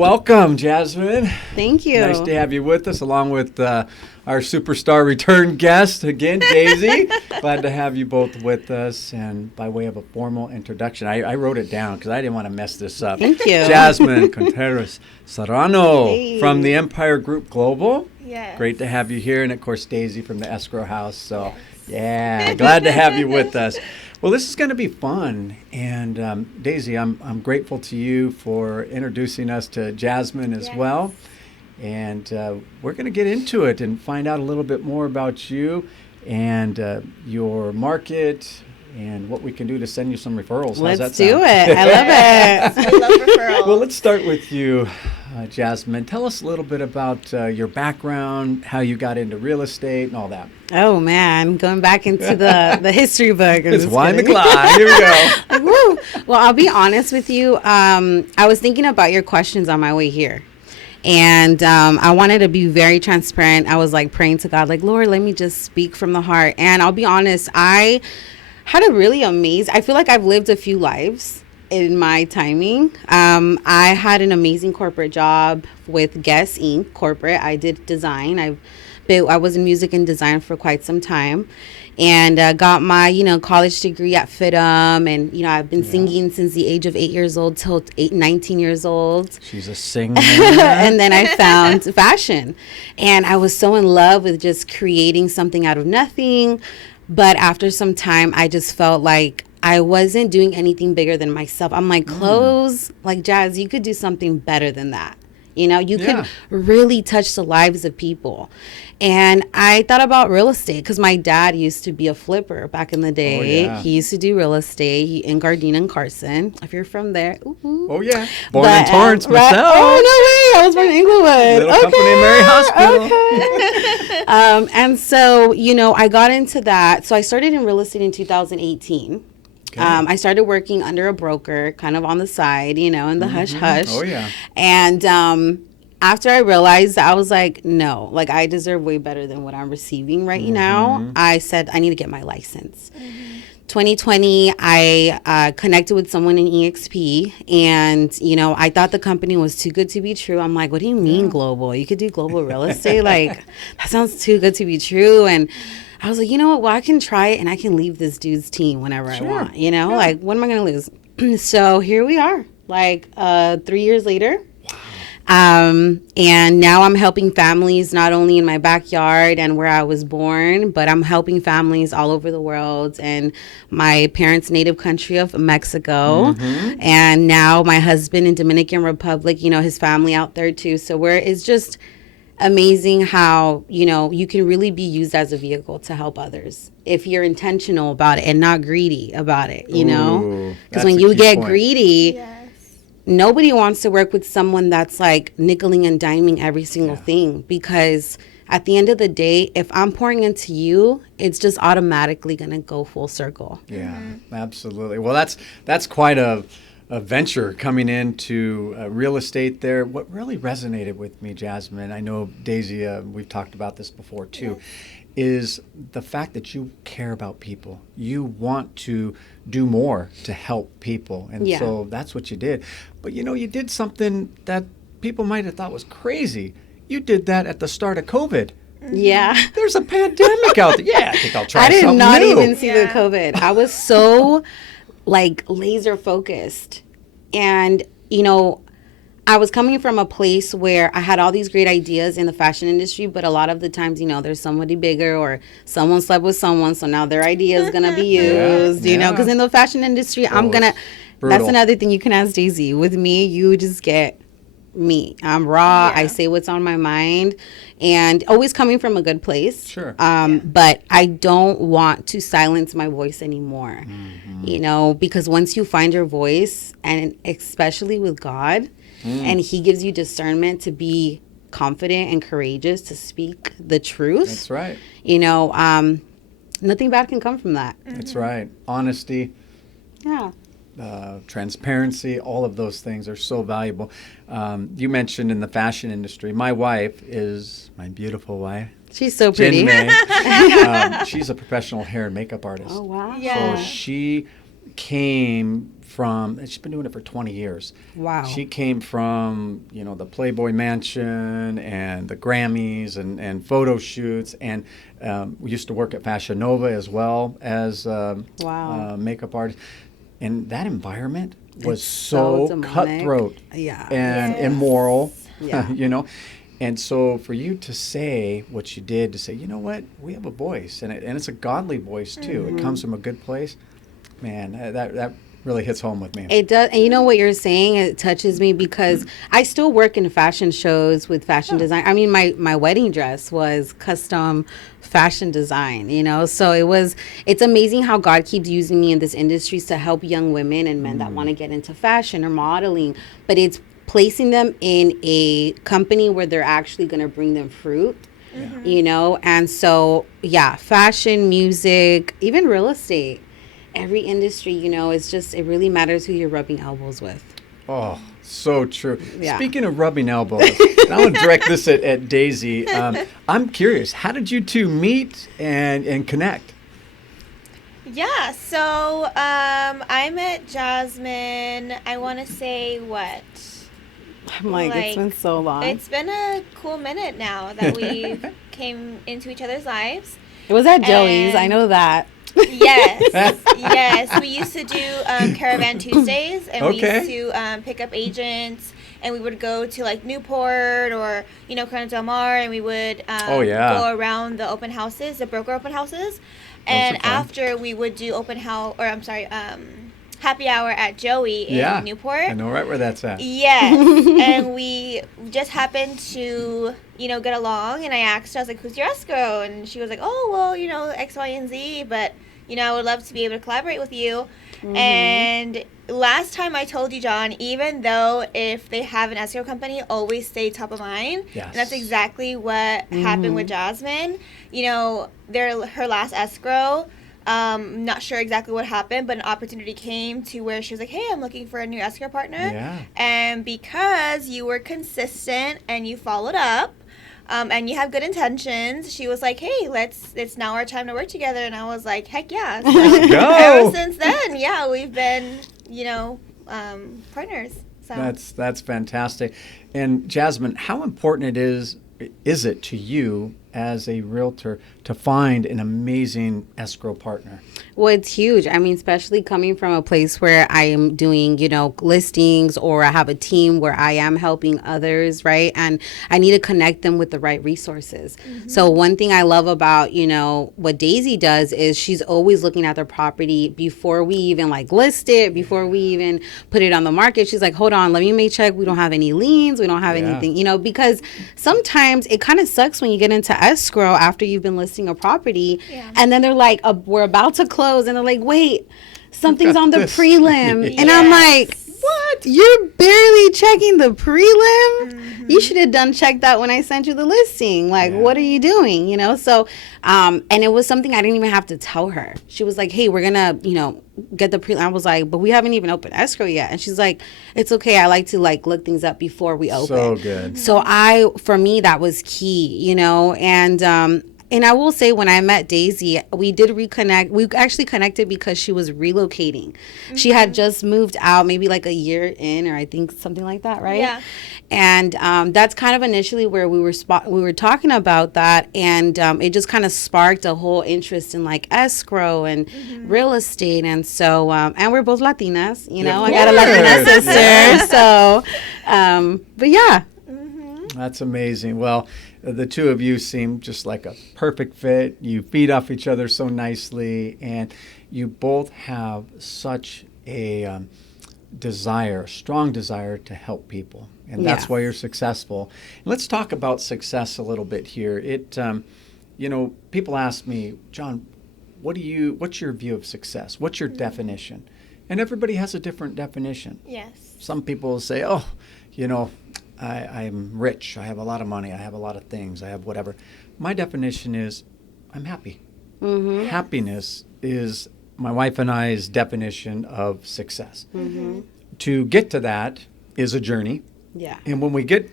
welcome, Jazmine. Thank you. Nice to have you with us, along with our superstar return guest again, Daisy. Glad to have you both with us. And by way of a formal introduction, I wrote it down because I didn't want to mess this up. Thank you. Jazmine Contreras Serrano Hey. from the Empire Group Global. Yes. Great to have you here. And of course, Daisy from the Escrow House. So, yeah, glad to have you with us. Well, this is going to be fun, and Daisy, I'm grateful to you for introducing us to Jazmine as well, and we're going to get into it and find out a little bit more about you and your market and what we can do to send you some referrals. How's Let's that do sound? it. I love it. I love referrals. Well, let's start with you, Jazmine. Tell us a little bit about your background, how you got into real estate, and all that. Oh man, going back into the history book. It's Wine the Clyde. Here we go. Like, woo. Well, I'll be honest with you. I was thinking about your questions on my way here. And I wanted to be very transparent. I was like praying to God, like, Lord, let me just speak from the heart. And I'll be honest, I had a really amazing, I feel like I've lived a few lives in my timing. I had an amazing corporate job with Guess Inc. corporate. I did design. I was in music and design for quite some time, and got my college degree at FITM, and I've been singing since the age of 8 years old till 19 years old. She's a singer. And then I found fashion, and I was so in love with just creating something out of nothing. But after some time, I just felt like I wasn't doing anything bigger than myself. I'm like, clothes, like Jazz, you could do something better than that. You could really touch the lives of people. And I thought about real estate because my dad used to be a flipper back in the day. Oh, yeah. He used to do real estate in Gardena and Carson. If you're from there. Ooh. Oh, yeah. Born in Torrance Right? myself. Oh, no way. I was born in Inglewood. Little company in Mary Hospital. Okay. And so, I got into that. So I started in real estate in 2018. Okay. I started working under a broker, kind of on the side, in the hush hush. Oh, yeah. And after I realized, I was like, no, like I deserve way better than what I'm receiving right now. I said, I need to get my license. 2020, I connected with someone in EXP, and I thought the company was too good to be true. I'm like, what do you mean global? You could do global real estate? Like, that sounds too good to be true. And I was like, you know what? Well, I can try it, and I can leave this dude's team whenever I want. Like, what am I going to lose? So here we are, like 3 years later. And now I'm helping families not only in my backyard and where I was born, but I'm helping families all over the world, and my parents' native country of Mexico, and now my husband in Dominican Republic, his family out there too. So it's just amazing how, you can really be used as a vehicle to help others if you're intentional about it and not greedy about it, because when you get greedy, nobody wants to work with someone that's like nickeling and diming every single thing, because at the end of the day, if I'm pouring into you, it's just automatically going to go full circle. Yeah, absolutely. Well, that's quite a venture coming into real estate there. What really resonated with me, Jazmine, I know Daisy, we've talked about this before too, is the fact that you care about people. You want to do more to help people. And so that's what you did. But you did something that people might have thought was crazy. You did that at the start of COVID. Yeah. There's a pandemic out there. Yeah, I think I'll try something new. I did not even see the COVID. I was so like laser focused. And, I was coming from a place where I had all these great ideas in the fashion industry, but a lot of the times, there's somebody bigger or someone slept with someone, so now their idea is going to be used, because in the fashion industry, that's another thing you can ask Daisy. With me, you just get me. I'm raw. I say what's on my mind, and always coming from a good place. Sure. But I don't want to silence my voice anymore, because once you find your voice, and especially with God, and He gives you discernment to be confident and courageous to speak the truth. That's right. Nothing bad can come from that. That's right. Honesty. Yeah. Transparency, all of those things are so valuable. You mentioned in the fashion industry, my wife is my beautiful wife. She's so pretty. She's a professional hair and makeup artist. Oh, wow. Yeah. So she came she's been doing it for 20 years. Wow. She came from, the Playboy Mansion and the Grammys and photo shoots. And we used to work at Fashion Nova as well as Wow. makeup artist. And that environment was It's so so demonic. cutthroat Yeah. and Yes. immoral, Yeah. And so for you to say what you did, to say, you know what, we have a voice, and it's a godly voice too. It comes from a good place. Man, that really hits home with me. It does. And you know what you're saying? It touches me because I still work in fashion shows with fashion design. I mean, my wedding dress was custom fashion design, So it's amazing how God keeps using me in this industry to help young women and men that want to get into fashion or modeling. But it's placing them in a company where they're actually going to bring them fruit. And so, fashion, music, even real estate, every industry, it really matters who you're rubbing elbows with. Oh, so true. Yeah. Speaking of rubbing elbows, and I want to direct this at Daisy. I'm curious, how did you two meet and connect? Yeah, so I met Jazmine, I want to say what? I'm like, it's been so long. It's been a cool minute now that we came into each other's lives. It was at Joey's. I know that. Yes. We used to do Caravan Tuesdays, and we Okay. used to pick up agents, and we would go to like Newport or Corona Del Mar, and we would go around the open houses, the broker open houses, and are fun. after we would do happy hour at Joey in Newport. I know right where that's at. Yes, and we just happened to, get along, and I asked her, I was like, who's your escrow? And she was like, oh, well, X, Y, and Z, but, I would love to be able to collaborate with you. And last time I told you, John, even though if they have an escrow company, always stay top of mind. Yes. And that's exactly what happened with Jazmine. Her last escrow, not sure exactly what happened, but an opportunity came to where she was like, hey, I'm looking for a new escrow partner. Yeah. And because you were consistent and you followed up, and you have good intentions, she was like, hey, it's now our time to work together. And I was like, heck yeah. So Let's go. ever since then, we've been, partners. So That's fantastic. And Jazmine, how important is it to you as a realtor to find an amazing escrow partner? Well, it's huge. I mean, especially coming from a place where I am doing, listings, or I have a team where I am helping others, right? And I need to connect them with the right resources. So one thing I love about, what Daisy does is she's always looking at their property before we even list it, before we even put it on the market. She's like, hold on, let me make check. We don't have any liens. We don't have anything, because sometimes it kind of sucks when you get into escrow after you've been listing a property, and then they're like, we're about to close, and they're like, wait, something's on the prelim. And I'm like, what? You're barely checking the prelim? You should have checked that when I sent you the listing. What are you doing? So, and it was something I didn't even have to tell her. She was like, hey, we're gonna, get the prelim. I was like, but we haven't even opened escrow yet. And she's like, it's okay. I like to look things up before we open. So good. So for me, that was key, and I will say, when I met Daisy, we did reconnect. We actually connected because she was relocating. She had just moved out maybe a year in, or I think something like that, right? Yeah. And that's kind of initially where we were talking about that, and it just kind of sparked a whole interest in escrow and real estate. And so, and we're both Latinas, I got a Latina sister. So, but yeah. That's amazing. Well, the two of you seem just like a perfect fit. You feed off each other so nicely, and you both have such a strong desire to help people, and that's why you're successful. And let's talk about success a little bit here. People ask me, John, what's your view of success? What's your definition? And everybody has a different definition. Yes. Some people say, I'm rich, I have a lot of money, I have a lot of things, I have whatever. My definition is I'm happy. Happiness is my wife and I's definition of success. To get to that is a journey. Yeah. And when we get,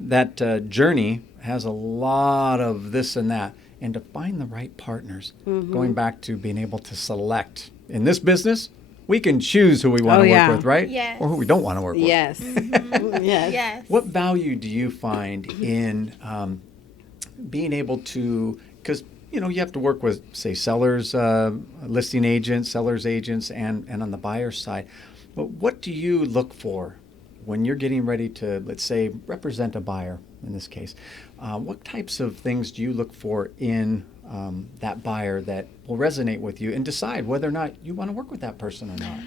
that journey has a lot of this and that. And to find the right partners, going back to being able to select, in this business, we can choose who we want to yeah. work with, right? Yes. Or who we don't want to work with. Yes. Yes. Yes. What value do you find in being able to, because you have to work with, say, sellers, listing agents, sellers agents, and on the buyer side. But what do you look for when you're getting ready to, let's say, represent a buyer in this case? What types of things do you look for in that buyer that will resonate with you and decide whether or not you want to work with that person or not?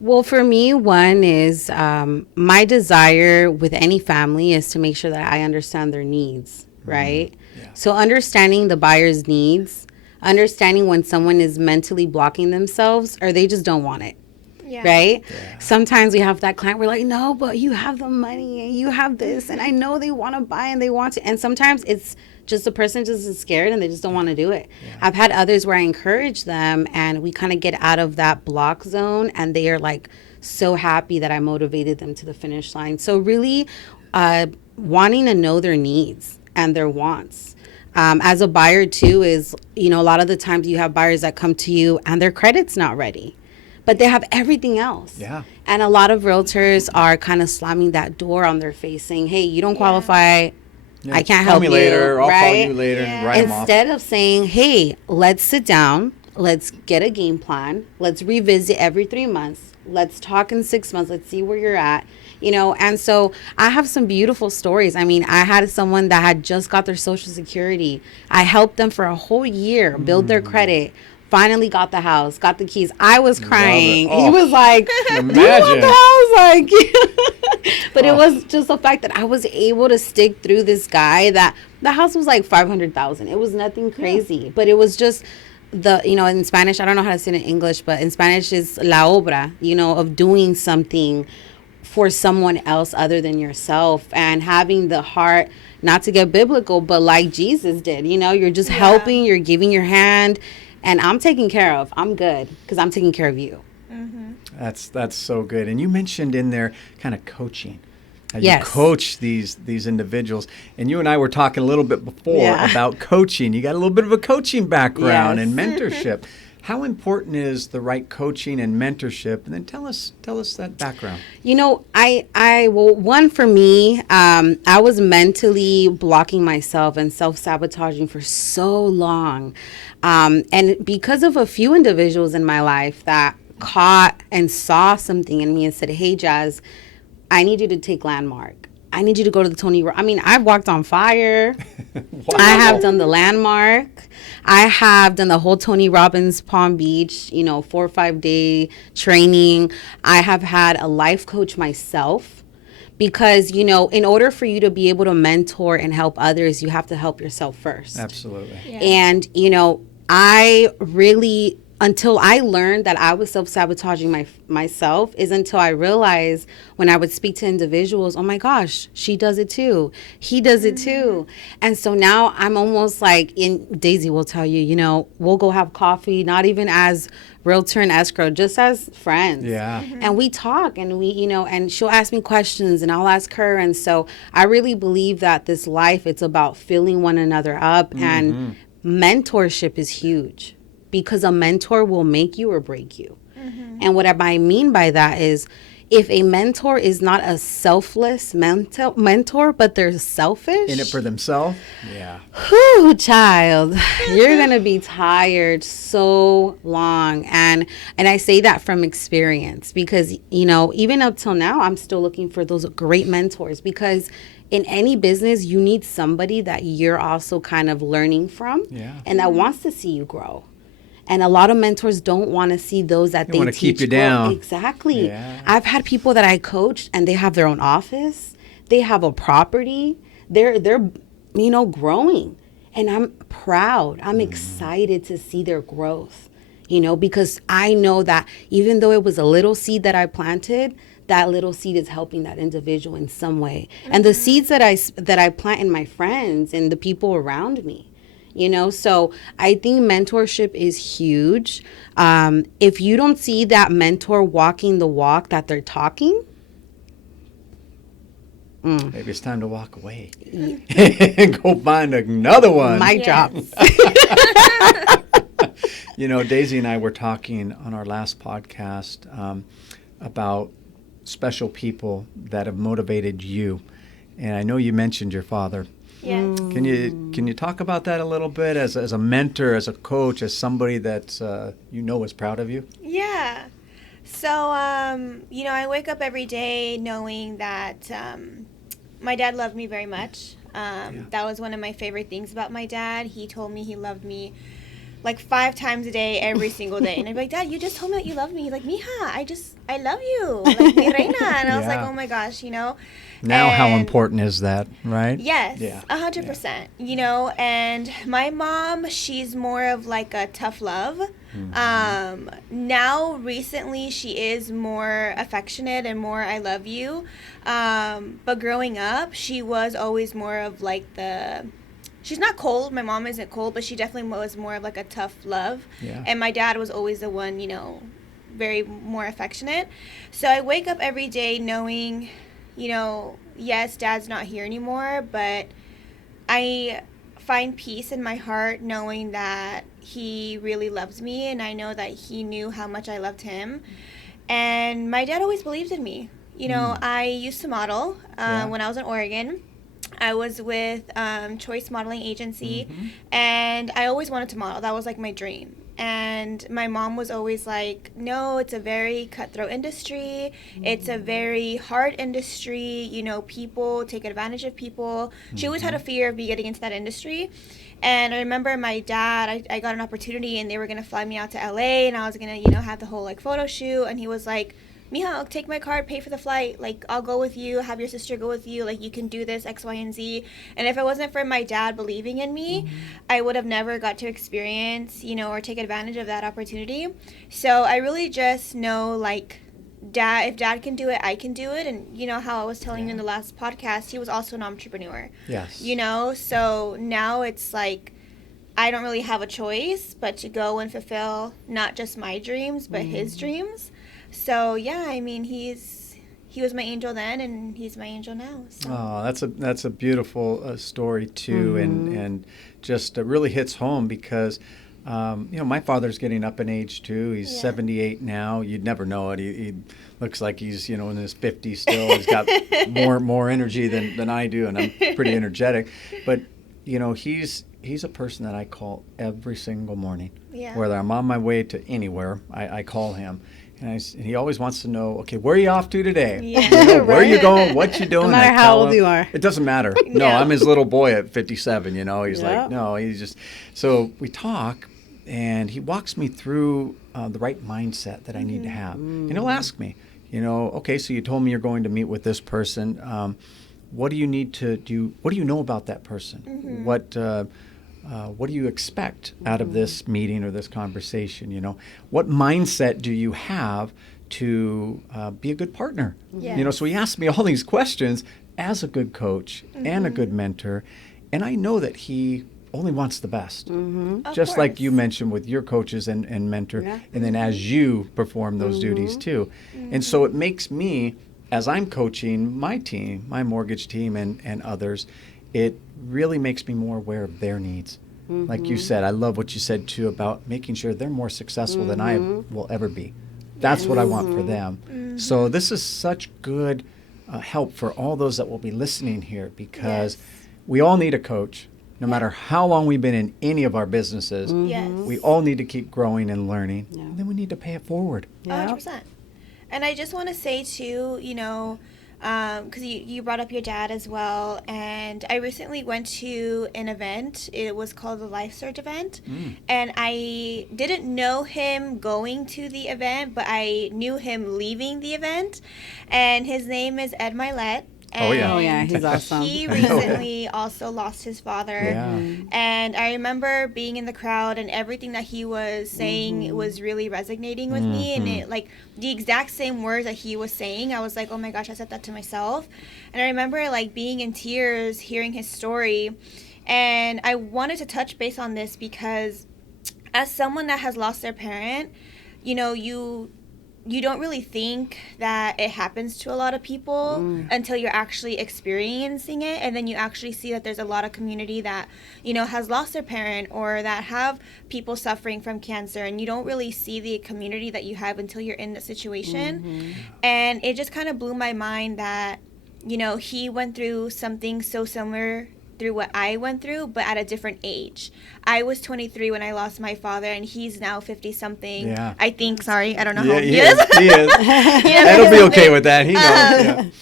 Well, for me, one is my desire with any family is to make sure that I understand their needs, right? Yeah. So understanding the buyer's needs, understanding when someone is mentally blocking themselves or they just don't want it. Yeah. Right? Yeah. Sometimes we have that client, we're like, no, but you have the money and you have this, and I know they want to buy and they want to. And sometimes it's just the person just is scared and they just don't want to do it. Yeah. I've had others where I encourage them and we kind of get out of that block zone and they are like so happy that I motivated them to the finish line. So really wanting to know their needs and their wants. As a buyer too is, a lot of the times you have buyers that come to you and their credit's not ready, but they have everything else. Yeah. And a lot of realtors are kind of slamming that door on their face saying, hey, you don't qualify. Yeah, I can't call help me you. later. I'll call right? you later and write them off. Instead of saying, hey, let's sit down, let's get a game plan, let's revisit every 3 months, let's talk in 6 months, let's see where you're at. And so I have some beautiful stories. I mean, I had someone that had just got their Social Security. I helped them for a whole year build their credit. Finally got the house, got the keys. I was crying. Oh, he was like, do you want imagine. the house? Like, but it was just the fact that I was able to stick through this guy that the house was like $500,000. It was nothing crazy, but it was just in Spanish, I don't know how to say it in English, but in Spanish is la obra, of doing something for someone else other than yourself and having the heart, not to get biblical, but like Jesus did, you're just helping, you're giving your hand. And I'm taken care of. I'm good because I'm taking care of you. Mm-hmm. That's so good. And you mentioned in there kind of coaching. Yes. You coach these individuals. And you and I were talking a little bit before about coaching. You got a little bit of a coaching background and mentorship. How important is the right coaching and mentorship? And then tell us that background. One for me, I was mentally blocking myself and self-sabotaging for so long. And because of a few individuals in my life that caught and saw something in me and said, hey, Jazz, I need you to take Landmark. I need you to go to the Tony. I've walked on fire. Wow. I have done the Landmark. I have done the whole Tony Robbins Palm Beach, 4 or 5 day training. I have had a life coach myself because, in order for you to be able to mentor and help others, you have to help yourself first. Absolutely. Yeah. And, I really, until I learned that I was self-sabotaging myself is until I realized when I would speak to individuals, oh my gosh, she does it too. He does it too. And so now I'm almost like, Daisy will tell you, we'll go have coffee, not even as realtor and escrow, just as friends. Yeah. And we talk and we, and she'll ask me questions and I'll ask her. And so I really believe that this life, it's about filling one another up and mentorship is huge. Because a mentor will make you or break you. And what I mean by that is if a mentor is not a selfless mentor, but they're selfish. In it for themselves? Yeah. Whew, child, you're going to be tired so long. And I say that from experience because, even up till now, I'm still looking for those great mentors because in any business, you need somebody that you're also kind of learning from and that wants to see you grow. And a lot of mentors don't want to see those that they want to teach keep you grow. down. Exactly. Yeah. I've had people that I coached and they have their own office. They have a property. They're growing. And I'm proud. I'm excited to see their growth, because I know that even though it was a little seed that I planted, that little seed is helping that individual in some way. And the seeds that I plant in my friends and the people around me. So I think mentorship is huge. If you don't see that mentor walking the walk that they're talking, maybe it's time to walk away and go find another one. mic drop. You know, Daisy and I were talking on our last podcast about special people that have motivated you. And I know you mentioned your father. Yes. Can you talk about that a little bit as a mentor, as a coach, as somebody that is proud of you? Yeah. So, I wake up every day knowing that my dad loved me very much. That was one of my favorite things about my dad. He told me he loved me like 5 times a day, every single day. And I'd be like, Dad, you just told me that you love me. He's like, Mija, I love you. Like, mi reina. And I was like, oh my gosh, Now how important is that, right? Yes, Yeah. 100%. And my mom, she's more of like a tough love. Now, recently, she is more affectionate and more I love you. But growing up, she was always more of like she's not cold. My mom isn't cold, but she definitely was more of like a tough love. Yeah. And my dad was always the one, very more affectionate. So I wake up every day knowing, yes, Dad's not here anymore, but I find peace in my heart knowing that he really loves me, and I know that he knew how much I loved him. And my dad always believed in me. I used to model when I was in Oregon. I was with Choice Modeling Agency, and I always wanted to model. That was like my dream. And my mom was always like, no, it's a very cutthroat industry. It's a very hard industry. People take advantage of people. She always had a fear of me getting into that industry. And I remember my dad, I got an opportunity, and they were going to fly me out to LA, and I was going to, have the whole like photo shoot. And he was like, Mija, I'll take my card, pay for the flight. Like, I'll go with you, have your sister go with you. Like, you can do this, X, Y, and Z. And if it wasn't for my dad believing in me, I would have never got to experience, or take advantage of that opportunity. So I really just know, like, if dad can do it, I can do it. And how I was telling you in the last podcast, he was also an entrepreneur. Yes. So now it's like, I don't really have a choice but to go and fulfill not just my dreams, but his dreams. So he was my angel then, and he's my angel now. So. Oh, that's a beautiful story too, and just really hits home because my father's getting up in age too. He's 78 now. You'd never know it. He looks like he's in his 50s still. He's got more energy than I do, and I'm pretty energetic. But he's a person that I call every single morning. Yeah. Whether I'm on my way to anywhere, I call him. And he always wants to know, okay, where are you off to today? Yeah. Where are you going? What you doing? No matter how old you are. It doesn't matter. No, I'm his little boy at 57, He's like, no, he's just... So we talk, and he walks me through the right mindset that I need to have. And he'll ask me, okay, so you told me you're going to meet with this person. What do you need to do? What do you know about that person? What do you expect out of this meeting or this conversation? What mindset do you have to be a good partner? Yes. So he asked me all these questions as a good coach and a good mentor, and I know that he only wants the best. Just like you mentioned with your coaches and mentor, and then as you perform those duties too. And so it makes me, as I'm coaching my team, my mortgage team and others, it really makes me more aware of their needs. Like you said, I love what you said too about making sure they're more successful than I will ever be. That's what I want for them. So this is such good help for all those that will be listening here, because we all need a coach. No matter how long we've been in any of our businesses, we all need to keep growing and learning. And then we need to pay it forward. 100%. And I just want to say too, because you brought up your dad as well, and I recently went to an event. It was called the Life Surge event, and I didn't know him going to the event, but I knew him leaving the event, and his name is Ed Milet. Oh yeah, he's awesome. He recently also lost his father. And I remember being in the crowd, and everything that he was saying was really resonating with me. And it, like, the exact same words that he was saying, I was like, oh my gosh, I said that to myself. And I remember, like, being in tears, hearing his story. And I wanted to touch base on this because as someone that has lost their parent, you you don't really think that it happens to a lot of people until you're actually experiencing it, and then you actually see that there's a lot of community that, you know, has lost their parent or that have people suffering from cancer, and you don't really see the community that you have until you're in the situation. And it just kind of blew my mind that, you know, he went through something so similar through what I went through, but at a different age. I was 23 when I lost my father, and he's now 50 something. Yeah. I think. Sorry, I don't know Yeah, how he he is. is. He is. That'll be okay with that. He knows.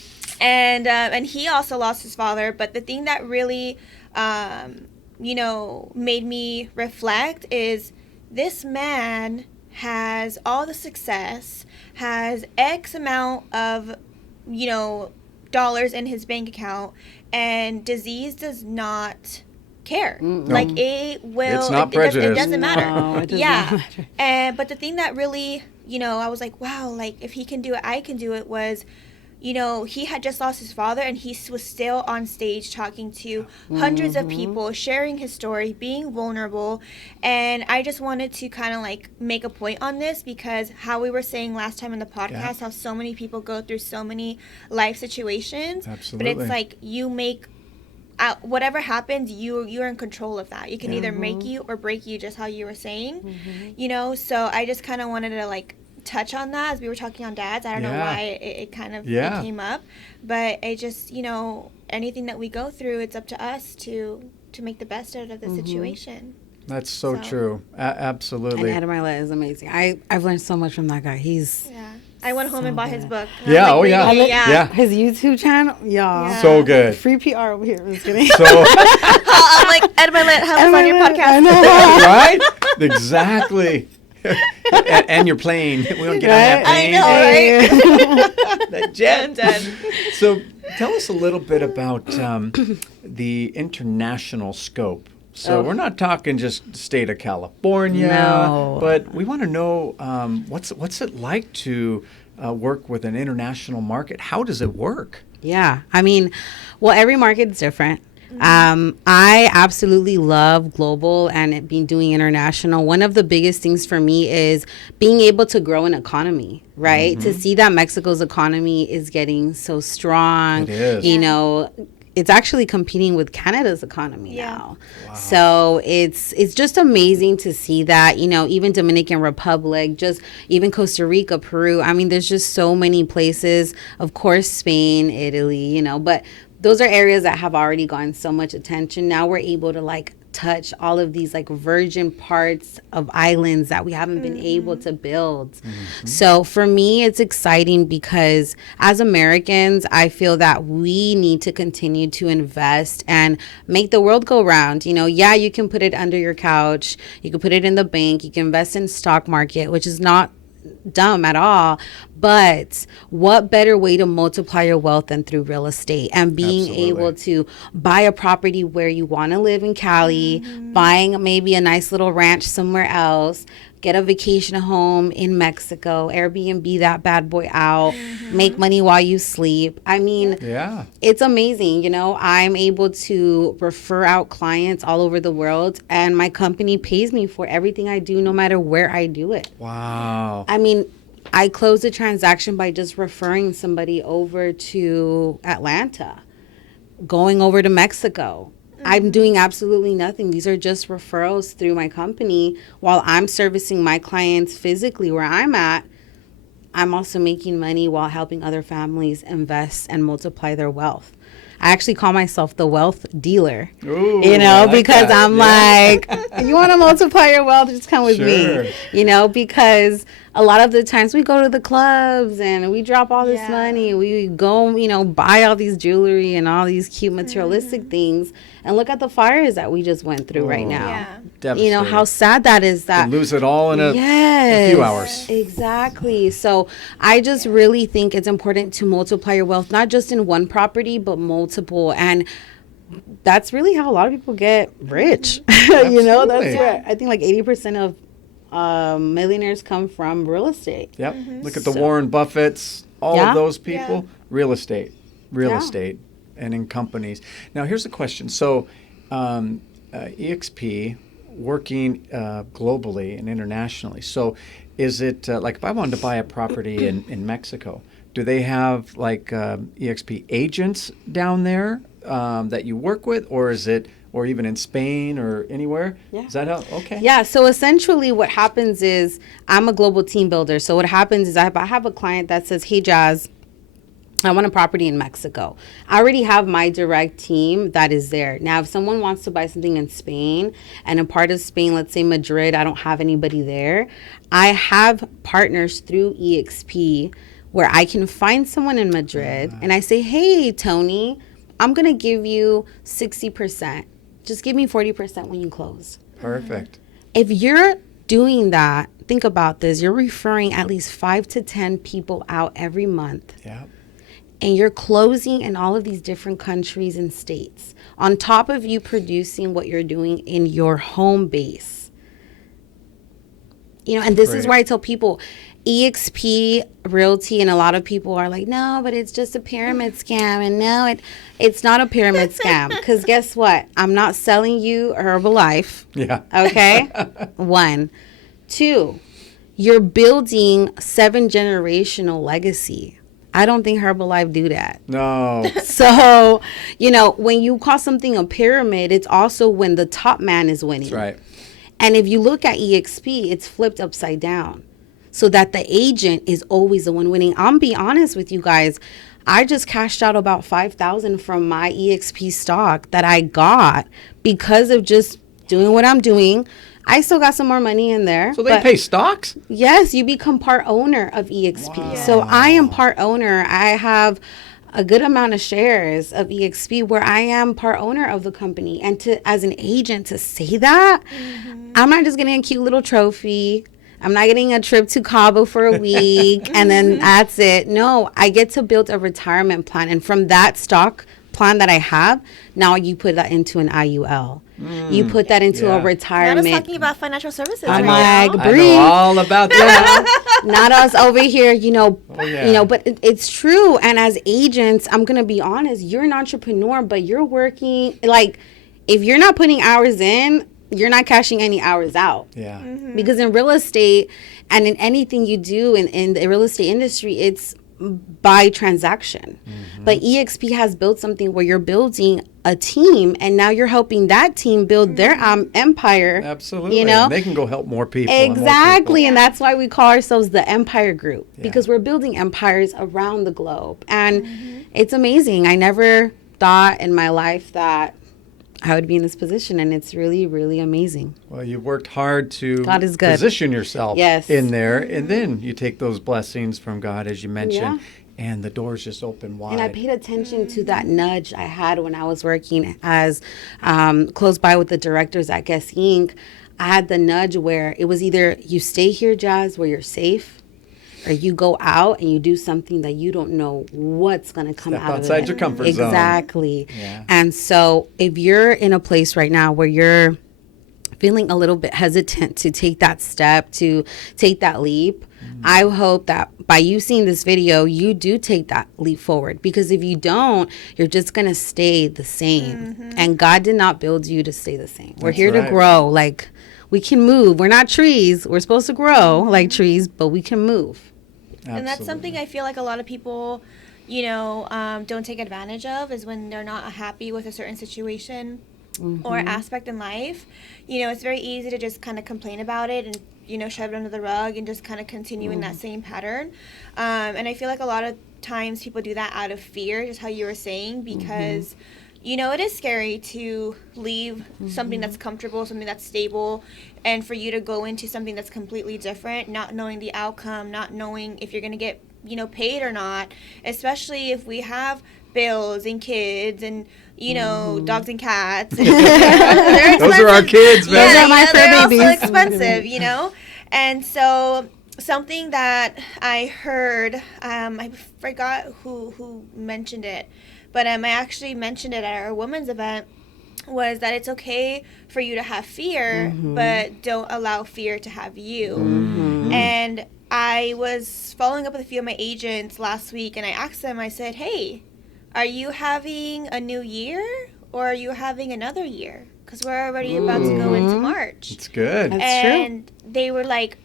Yeah. And he also lost his father. But the thing that really, you know, made me reflect is this man has all the success, has X amount of, you know, dollars in his bank account, and disease does not care. Like, it will. It's not It prejudice. doesn't matter. No, it does Yeah. not matter. But the thing that really, you know, I was like, wow, like, if he can do it, I can do it, was, you know, he had just lost his father, and he was still on stage talking to hundreds of people, sharing his story, being vulnerable. And I just wanted to kind of like make a point on this, because how we were saying last time in the podcast, how so many people go through so many life situations. Absolutely. But it's like, you make whatever happens, you're in control of that. You can either make you or break you, just how you were saying, you know. So I just kind of wanted to like touch on that as we were talking on dads. I don't know why it kind of it came up, but it just, you know, anything that we go through, it's up to us to make the best out of the situation. That's so true. Absolutely. And Ed Milet is amazing. I've learned so much from that guy. He's I went home and bought his book. Yeah, Like, reading, yeah. his YouTube channel, y'all. So good. Free PR over here. I'm just kidding. So I'm like, Ed Milet, have us on your podcast. right? Exactly. and you're playing. We don't get on that plane. I know, right? That jet. Done. So tell us a little bit about the international scope. So we're not talking just state of California, but we want to know what's it like to work with an international market? How does it work? Yeah, I mean, well, every market is different. I absolutely love global and it being doing international. One of the biggest things for me is being able to grow an economy, right? To see that Mexico's economy is getting so strong. It is. You know, it's actually competing with Canada's economy now. Wow. So it's just amazing to see that, you know, even Dominican Republic, just even Costa Rica, Peru. I mean, there's just so many places, of course, Spain, Italy, you know, but those are areas that have already gotten so much attention. Now we're able to like touch all of these like virgin parts of islands that we haven't been able to build. So for me, it's exciting because as Americans, I feel that we need to continue to invest and make the world go round. You know, yeah, you can put it under your couch. You can put it in the bank. You can invest in stock market, which is not dumb at all, but what better way to multiply your wealth than through real estate and being able to buy a property where you want to live in Cali, buying maybe a nice little ranch somewhere else, get a vacation home in Mexico, Airbnb that bad boy out, make money while you sleep. I mean, it's amazing. You know, I'm able to refer out clients all over the world, and my company pays me for everything I do, no matter where I do it. Wow. I mean, I closed a transaction by just referring somebody over to Atlanta, going over to Mexico. I'm doing absolutely nothing. These are just referrals through my company. While I'm servicing my clients physically where I'm at, I'm also making money while helping other families invest and multiply their wealth. I actually call myself the wealth dealer, Ooh, you know, like because that. I'm like, you want to multiply your wealth, just come with me, you know, because a lot of the times we go to the clubs and we drop all this money. We go, you know, buy all these jewelry and all these cute materialistic things. And look at the fires that we just went through right now. You know, how sad that is that you lose it all in a few hours. Exactly. So I just really think it's important to multiply your wealth, not just in one property, but multiple. And that's really how a lot of people get rich. You know, that's where I think like 80% of millionaires come from real estate. Yep. Look at the Warren Buffetts, all of those people, real estate, and in companies. Now, here's a question. So, EXP working globally and internationally. So, is it like if I wanted to buy a property in Mexico, do they have like EXP agents down there that you work with, or is it, or even in Spain or anywhere? Yeah. Is that how? Okay. Yeah, so essentially what happens is I'm a global team builder. So what happens is I have a client that says, hey, Jazz, I want a property in Mexico. I already have my direct team that is there. Now, if someone wants to buy something in Spain and a part of Spain, let's say Madrid, I don't have anybody there, I have partners through EXP where I can find someone in Madrid and I say, hey, Tony, I'm going to give you 60%. Just give me 40% when you close. Perfect. If you're doing that, think about this. You're referring at least 5 to 10 people out every month. Yeah. And you're closing in all of these different countries and states on top of you producing what you're doing in your home base. And this is Great. where I tell people EXP Realty, and a lot of people are like, no, but it's just a pyramid scam. And no, it's not a pyramid scam. Because guess what? I'm not selling you Herbalife. Yeah. Okay? 1. 2, you're building 7-generational legacy. I don't think Herbalife do that. No. So, when you call something a pyramid, it's also when the top man is winning. That's right. And if you look at EXP, it's flipped upside down so that the agent is always the one winning. I'm be honest with you guys. I just cashed out about $5,000 from my EXP stock that I got because of just doing what I'm doing. I still got some more money in there. So they pay stocks? Yes, you become part owner of EXP. Wow. So I am part owner. I have a good amount of shares of EXP where I am part owner of the company. And as an agent to say that, I'm not just getting a cute little trophy. I'm not getting a trip to Cabo for a week and then that's it. No, I get to build a retirement plan. And from that stock plan that I have, now you put that into an IUL. You put that into a retirement. Not us talking about financial services I'm right like, now. I know all about that. Not us over here, yeah. but it's true. And as agents, I'm going to be honest, you're an entrepreneur, but you're working, like, if you're not putting hours in, you're not cashing any hours out. Yeah. Because in real estate and in anything you do in the real estate industry, it's by transaction. But EXP has built something where you're building a team and now you're helping that team build their empire. Absolutely. And they can go help more people. Exactly. And that's why we call ourselves the Empire Group, because we're building empires around the globe. And it's amazing. I never thought in my life that I would be in this position, and it's really, really amazing. Well, you've worked hard to God is good. position yourself Yes. in there, and then you take those blessings from God, as you mentioned, and the doors just open wide. And I paid attention to that nudge I had when I was working as close by with the directors at Guess Inc. I had the nudge where it was either you stay here, Jazz, where you're safe, or you go out and you do something that you don't know what's going to come Step out of it. outside your comfort zone. Exactly. Yeah. And so if you're in a place right now where you're feeling a little bit hesitant to take that step, to take that leap, I hope that by you seeing this video, you do take that leap forward. Because if you don't, you're just going to stay the same. And God did not build you to stay the same. We're here to grow. Like, we can move. We're not trees. We're supposed to grow like trees, but we can move. And that's something I feel like a lot of people, don't take advantage of, is when they're not happy with a certain situation or aspect in life. It's very easy to just kind of complain about it and, shove it under the rug and just kind of continue in that same pattern. And I feel like a lot of times people do that out of fear, just how you were saying, because it is scary to leave something that's comfortable, something that's stable, and for you to go into something that's completely different, not knowing the outcome, not knowing if you're going to get, paid or not, especially if we have bills and kids and, dogs and cats. And, those are our kids, man. Those are my fur they're babies. also expensive, And so something that I heard, I forgot who mentioned it, but I actually mentioned it at our women's event, was that it's okay for you to have fear, but don't allow fear to have you. And I was following up with a few of my agents last week, and I asked them, I said, hey, are you having a new year or are you having another year? Because we're already about to go into March. It's good. That's and they were like,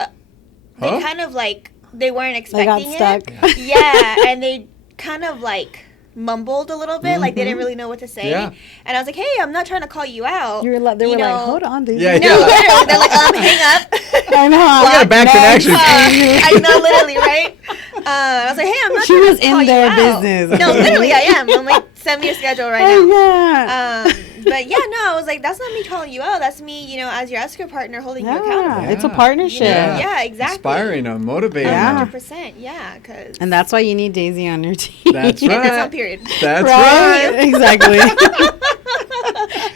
they Huh? kind of like they weren't They got expecting stuck. it. Yeah, and they kind of like mumbled a little bit, like they didn't really know what to say. Yeah. And I was like, "Hey, I'm not trying to call you out." They were like, hold on, dude. Yeah, No, literally, they're like, hang up. I know. We got a back connection. I know, literally, right? I was like, "Hey, I'm not." She trying was to call in you their out. business. No, literally, I am. I'm like, send me your schedule right now. Yeah. But yeah, no, I was like, that's not me calling you out. That's me, as your escrow partner holding you accountable. It's a Yeah. partnership. Yeah, exactly. Inspiring them, motivating Yeah. them. 100%, yeah, because And that's why you need Daisy on your team. That's right. and that's on period. That's right. Exactly.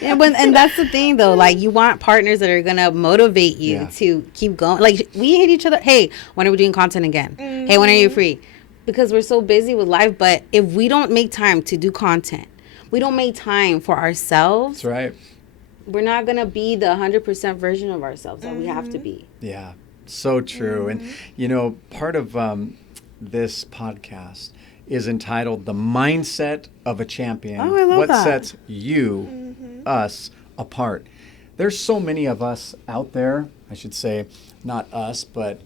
And that's the thing, though. Like, you want partners that are going to motivate you Yeah. to keep going. Like, we hate each other. Hey, when are we doing content again? Hey, when are you free? Because we're so busy with life. But if we don't make time to do content, we don't make time for ourselves, That's right. we're not going to be the 100% version of ourselves that we have to be. Yeah, so true. And, part of this podcast is entitled The Mindset of a Champion. Oh, I love what that. sets you, us, apart. There's so many of us out there, I should say, not us, but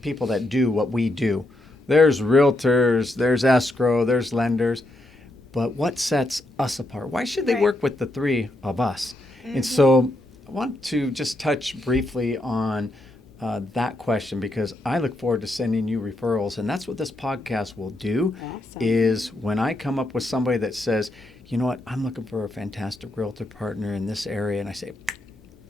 people that do what we do. There's realtors, there's escrow, there's lenders. But what sets us apart? Why should they Right. work with the three of us? And so I want to just touch briefly on that question, because I look forward to sending you referrals. And that's what this podcast will do. Awesome. Is when I come up with somebody that says, you know what, I'm looking for a fantastic realtor partner in this area. And I say,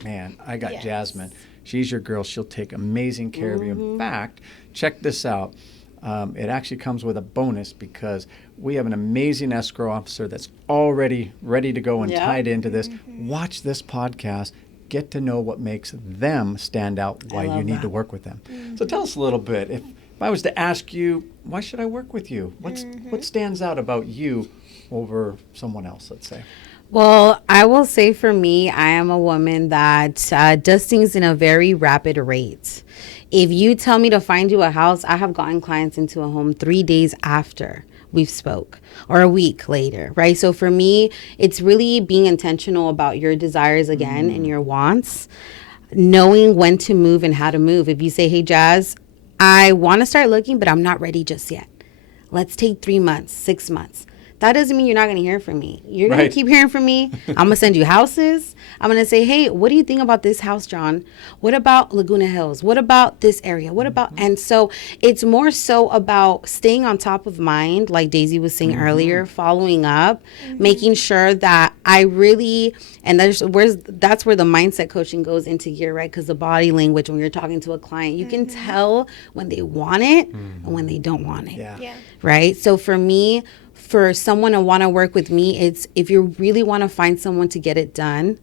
man, I got Yes. Jazmine. She's your girl. She'll take amazing care of you. In fact, check this out. It actually comes with a bonus, because we have an amazing escrow officer that's already ready to go and Yeah. tied into this. Watch this podcast. Get to know what makes them stand out, why you love need that. to work with them. So tell us a little bit. If I was to ask you, why should I work with you? What stands out about you over someone else, let's say? Well, I will say for me, I am a woman that does things in a very rapid rate. If you tell me to find you a house, I have gotten clients into a home 3 days after we've spoke, or a week later, right? So for me, it's really being intentional about your desires again and your wants, knowing when to move and how to move. If you say, hey, Jazz, I want to start looking, but I'm not ready just yet. Let's take 3 months, 6 months. That doesn't mean you're not going to hear from me. You're going Right. to keep hearing from me. I'm going to send you houses. I'm going to say, hey, what do you think about this house, John? What about Laguna Hills? What about this area? What about? And so it's more so about staying on top of mind, like Daisy was saying earlier, following up, making sure that I really, and that's where the mindset coaching goes into gear, right? Because the body language, when you're talking to a client, you can tell when they want it and when they don't want it. Yeah. Right? So for me, for someone to want to work with me, it's if you really want to find someone to get it done,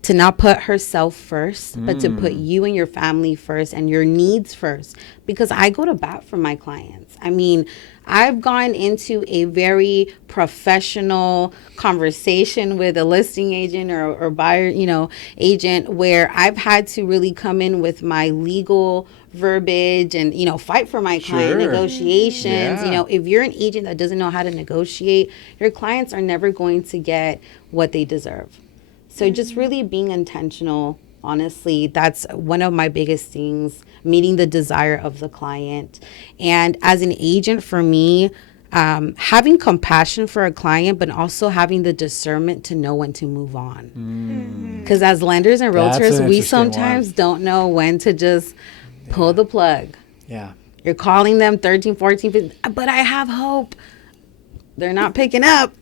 to not put herself first, but to put you and your family first and your needs first. Because I go to bat for my clients. I mean, I've gone into a very professional conversation with a listing agent or buyer, agent, where I've had to really come in with my legal verbiage and, fight for my client, Sure. negotiations. Yeah. If you're an agent that doesn't know how to negotiate, your clients are never going to get what they deserve. So just really being intentional, honestly, that's one of my biggest things, meeting the desire of the client. And as an agent, for me, having compassion for a client, but also having the discernment to know when to move on. Because as lenders and That's an realtors, we interesting one. sometimes don't know when to just pull the plug. Yeah. You're calling them 13, 14, 15, but I have hope. They're not picking up,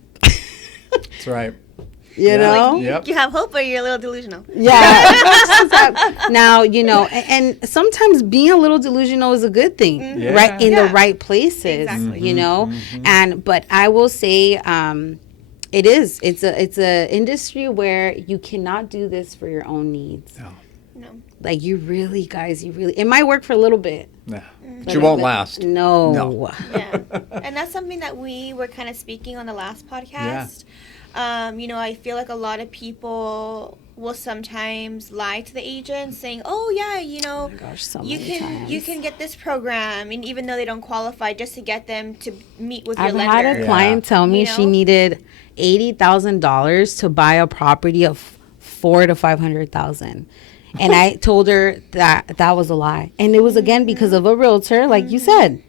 That's right. you know? Yep. You have hope, or you're a little delusional. Yeah. Now, and sometimes being a little delusional is a good thing, Yeah. right? In the Yeah. right places, Exactly. but I will say, it's a industry where you cannot do this for your own needs. No. No. Like it might work for a little bit. Nah. but But you won't it- last. No. Yeah. And that's something that we were kind of speaking on the last podcast. I feel like a lot of people will sometimes lie to the agent saying, oh yeah, Oh my gosh, so you many can times. get this program, and even though they don't qualify, just to get them to meet with I've your had lender. a client tell me You she know? needed $80,000 to buy a property of $400,000 to $500,000, And I told her that that was a lie. And it was, again, because of a realtor, like you said,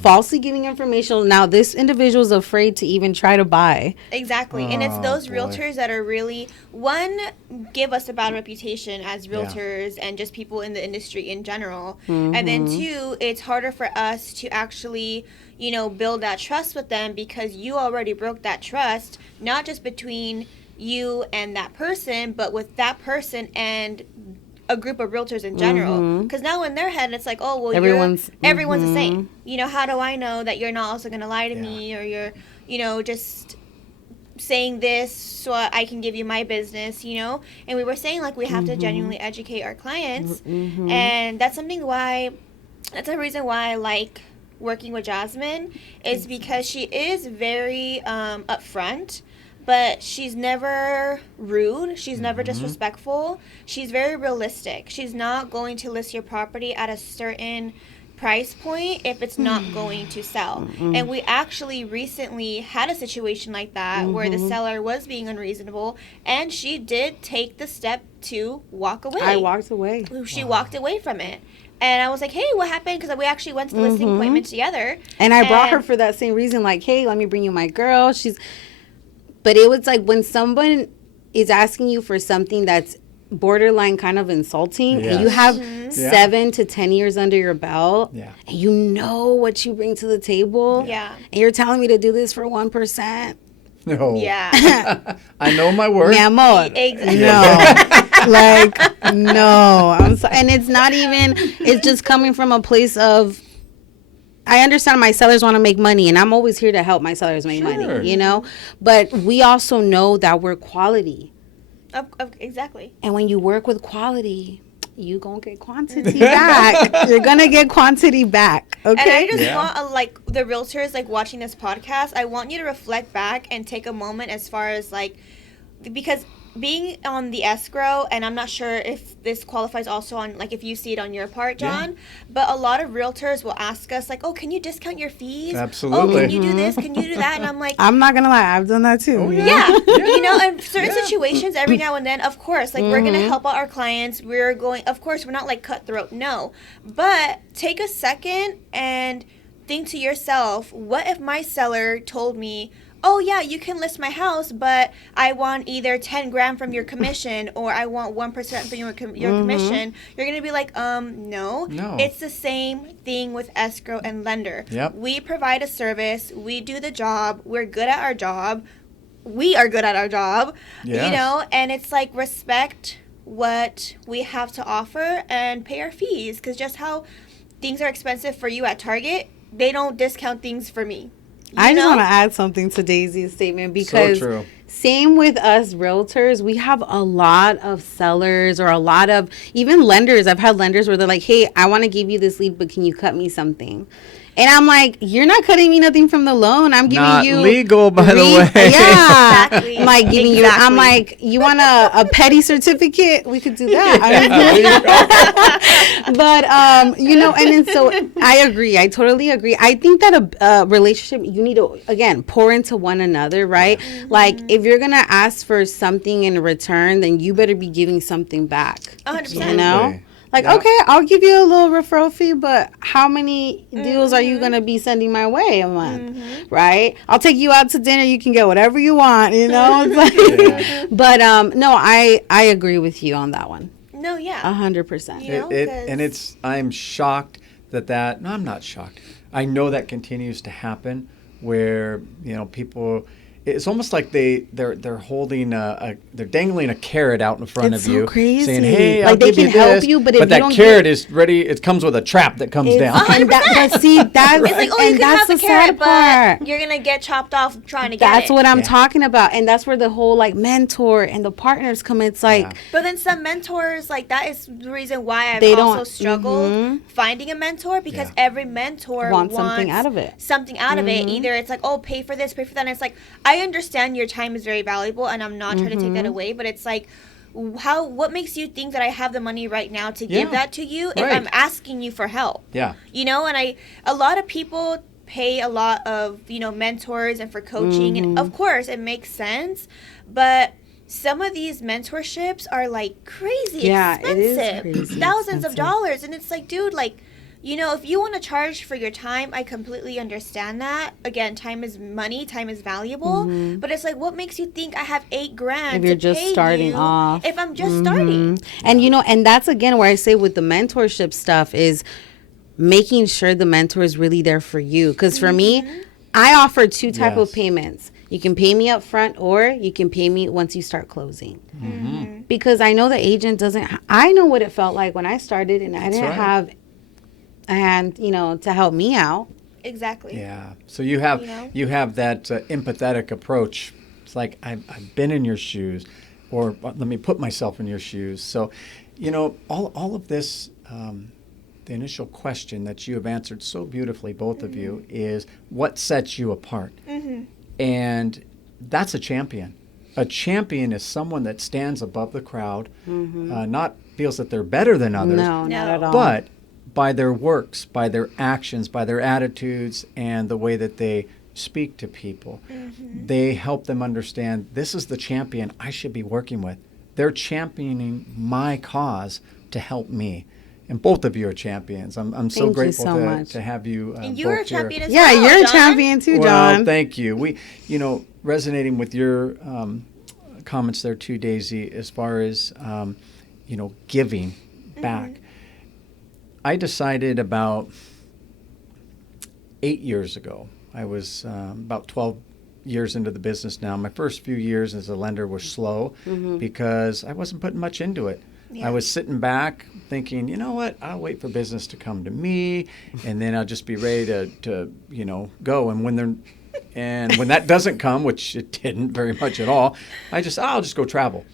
falsely giving information. Now, this individual is afraid to even try to buy. Exactly. And it's Oh, those boy. realtors that are really, one, give us a bad reputation as realtors and just people in the industry in general. And then two, it's harder for us to actually, you know, build that trust with them because you already broke that trust, not just between you and that person, but with that person and a group of realtors in general. Because now in their head, it's like, oh, well, Everyone's- everyone's the same. You know, how do I know that you're not also going to lie to Yeah. me, or you're, you know, just saying this so I can give you my business, you know? And we were saying, like, we have to genuinely educate our clients. And that's something why, that's a reason why I like working with Jazmine, is because she is very upfront, but she's never rude. She's never disrespectful. She's very realistic. She's not going to list your property at a certain price point if it's not going to sell. And we actually recently had a situation like that where the seller was being unreasonable, and she did take the step to walk away. I walked away. She walked away from it. And I was like, hey, what happened? Because we actually went to the listing appointment together. And I brought her for that same reason, like, hey, let me bring you my girl. But it was like when someone is asking you for something that's borderline kind of insulting, and you have 7 to 10 years under your belt, Yeah. and you know what you bring to the table, Yeah. and you're telling me to do this for 1%. No. Yeah. I know my word. Mi amor. Exactly. No. Like, no. I'm sorry. And it's not even, it's just coming from a place of, I understand my sellers want to make money, and I'm always here to help my sellers make Sure. money, you know? But we also know that we're quality. Exactly. And when you work with quality, you gonna get quantity back. You're gonna get quantity back. Okay. And I just Yeah. want, like, the realtors, like, watching this podcast, I want you to reflect back and take a moment as far as, like, because being on the escrow, and I'm not sure if this qualifies also on, like, if you see it on your part, John, but a lot of realtors will ask us, like, oh, can you discount your fees? Absolutely. Oh, can you do this? Can you do that? And I'm like, I'm not gonna lie, I've done that too. Oh, yeah, you know, in certain situations, every now and then, of course, like, we're gonna help out our clients. We're going, of course, we're not like cutthroat, no, but take a second and think to yourself, what if my seller told me, oh yeah, you can list my house, but I want either 10 grand from your commission, or I want 1% from your commission. You're gonna be like, no. No. It's the same thing with escrow and lender. Yep. We provide a service. We do the job. We're good at our job. We are good at our job. Yes. You know, and it's like, respect what we have to offer and pay our fees, because just how things are expensive for you at Target, they don't discount things for me. I just know? want to add something to Daisy's statement, because true. same with us realtors, we have a lot of sellers, or a lot of even lenders. I've had lenders where they're like, hey, I want to give you this lead, but can you cut me something? And I'm like, you're not cutting me nothing from the loan. I'm giving Not you legal, by the way. Yeah. Exactly. I'm like giving you, I'm Exactly. like, you want a petty certificate? We could do that. But, you know, and then so I agree. I totally agree. I think that a relationship, you need to, again, pour into one another, right? Like, if you're going to ask for something in return, then you better be giving something back. 100%. You know? Absolutely. Like, Yeah. okay, I'll give you a little referral fee, but how many deals are you going to be sending my way a month? Right? I'll take you out to dinner. You can get whatever you want, you know? It's like, Yeah. but, no, I agree with you on that one. No, yeah. 100%. You know, And 'cause- I'm shocked no, I'm not shocked. I know that continues to happen, where, you know, people, it's almost like they're holding they're dangling a carrot out in front It's of so you, crazy. saying, "Hey, Like, I'll they give can you help this," you, but if you that don't carrot get- is ready. It comes with a trap that comes It's- down. and but see, that's, It's like, oh, you and can that's have the the carrot, sad part. but you're going to get chopped off trying to get That's it. what I'm Yeah. talking about. And that's where the whole, like, mentor and the partners come. It's like, Yeah. But then some mentors, like, that is the reason why I've They also don't- struggled finding a mentor, because Yeah. every mentor Want something out of it. Something out of it. Either it's like, oh, pay for this, pay for that. And it's like, I understand your time is very valuable, and I'm not trying to take that away, but it's like, what makes you think that I have the money right now to give Yeah. that to you if Right. I'm asking you for help? Yeah. You know, and a lot of people pay a lot of, you know, mentors and for coaching, and of course it makes sense, but some of these mentorships are like crazy Yeah, it is expensive, crazy thousands of expensive. dollars, and it's like, dude, like, you know, if you want to charge for your time, I completely understand that. Again, time is money, time is valuable, but it's like, what makes you think I have $8,000 If you're to just pay starting you off. if I'm just starting? And you know, and that's again where I say with the mentorship stuff is making sure the mentor is really there for you. Because for me, I offer two type of Yes. payments. You can pay me up front, or you can pay me once you start closing. Because I know the agent doesn't. I know what it felt like when I started, and I didn't right. have a hand, you know, to help me out. Exactly. Yeah. So you have that empathetic approach. It's like I've been in your shoes, or let me put myself in your shoes. So, you know, all of this, the initial question that you have answered so beautifully, both of you, is what sets you apart, and that's a champion. A champion is someone that stands above the crowd, not feels that they're better than others, No, not at all. but by their works, by their actions, by their attitudes, and the way that they speak to people, they help them understand this is the champion I should be working with. They're championing my cause to help me. And both of you are champions. I'm so Thank you grateful so much. to have you And you're a both here. champion as Yeah, well. you're a John. champion too, Well, John. thank you. We, you know, resonating with your comments there too, Daisy, as far as, you know, giving back. I decided about 8 years ago. I was about 12 years into the business now. My first few years as a lender was slow because I wasn't putting much into it. Yeah. I was sitting back thinking, you know what, I'll wait for business to come to me, and then I'll just be ready to you know, go. And when that doesn't come, which it didn't very much at all, I'll just go travel.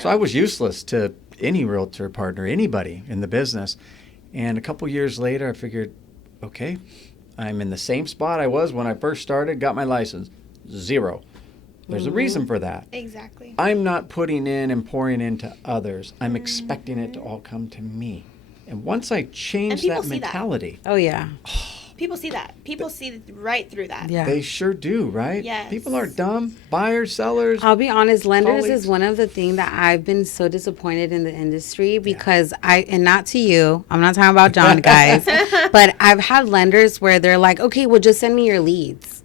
So I was useless to any realtor partner, anybody in the business. And a couple years later, I figured, okay, I'm in the same spot I was when I first started, got my license, zero. There's a reason for that. Exactly. I'm not putting in and pouring into others. I'm expecting it to all come to me. And once I change people that see that. mentality, Oh yeah. People see that. People see right through that. Yeah. they sure do, right? Yes. People aren't dumb. Buyers, sellers. I'll be honest, lenders colleagues. is one of the things that I've been so disappointed in the industry because and not to you, I'm not talking about John, guys, but I've had lenders where they're like, okay, well, just send me your leads.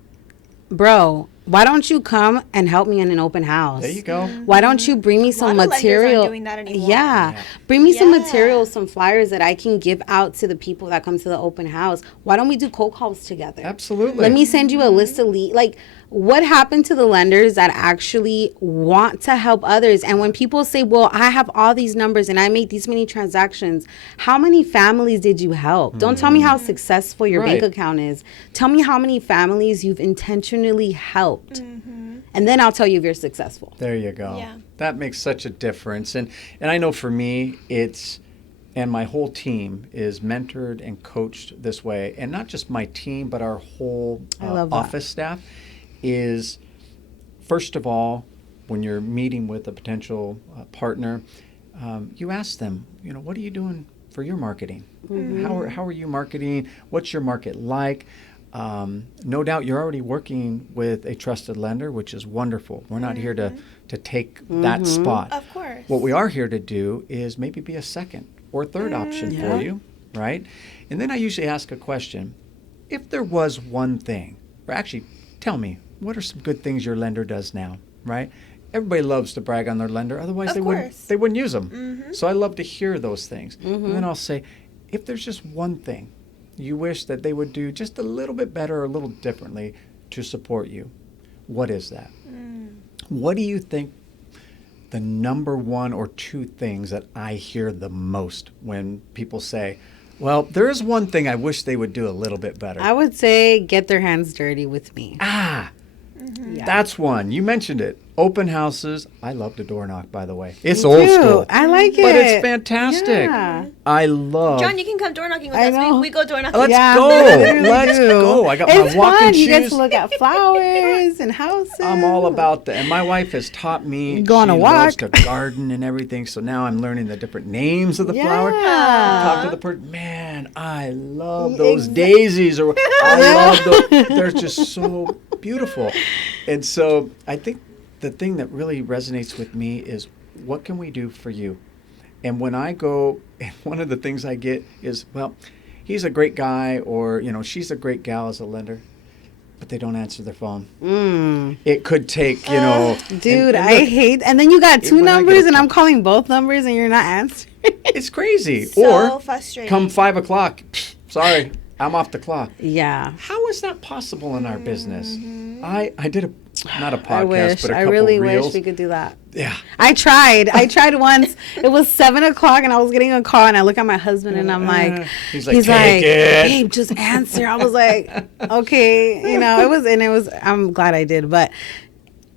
Bro, why don't you come and help me in an open house? There you go. Why don't you bring me some lot of lenders aren't material? doing that anymore. Yeah. Bring me some Yeah. material, some flyers that I can give out to the people that come to the open house. Why don't we do cold calls together? Absolutely. Let me send you a list of leads. Like, what happened to the lenders that actually want to help others? And when people say, well, I have all these numbers and I make these many transactions, how many families did you help? Don't tell me how successful your bank Right. account is. Tell me how many families you've intentionally helped. And then I'll tell you if you're successful. There you go. Yeah. That makes such a difference. And I know for me, and my whole team is mentored and coached this way. And not just my team, but our whole I love that. office staff is, first of all, when you're meeting with a potential partner, you ask them, you know, what are you doing for your marketing? How are you marketing? What's your market like? No doubt you're already working with a trusted lender, which is wonderful. We're not here to take that spot. Of course. What we are here to do is maybe be a second or third option for you, right? And then I usually ask a question. If there was one thing, or actually tell me, what are some good things your lender does now, right? Everybody loves to brag on their lender, otherwise Of they course. wouldn't use them. So I love to hear those things. And then I'll say, if there's just one thing you wish that they would do just a little bit better or a little differently to support you, what is that? What do you think the number one or two things that I hear the most when people say, well, there is one thing I wish they would do a little bit better? I would say get their hands dirty with me. Mm-hmm. That's one. You mentioned it. Open houses. I love to door knock, by the way. It's Me old too. school. I like it. But it's fantastic. Yeah. I love. John, you can come door knocking with I us. know. We go door knocking. Let's Yeah, go. we really Let's do. go. I got It's my walking fun. shoes. You get to look at flowers and houses. I'm all about that. And my wife has taught me. Go on she a loves walk. to garden and everything. So now I'm learning the different names of the flower. Yeah. Talk to the person. Man, I love those daisies. Or I love those. They're just so beautiful. And so I think the thing that really resonates with me is, what can we do for you? And when I go, and one of the things I get is, well, he's a great guy, or, she's a great gal as a lender, but they don't answer their phone. It could take, Dude, and I look, hate, and then you got two when I get numbers a and I'm call- calling both numbers and you're not answering. it's crazy. So Or frustrating. come 5 o'clock, sorry, I'm off the clock. Yeah. How is that possible in our business? I did not a podcast, I wish. but a I couple really reels. wish we could do that. Yeah. I tried once. It was 7 o'clock and I was getting a call and I look at my husband and I'm like, He's like, "Take it." babe, just answer. I was like, okay, it was, I'm glad I did, but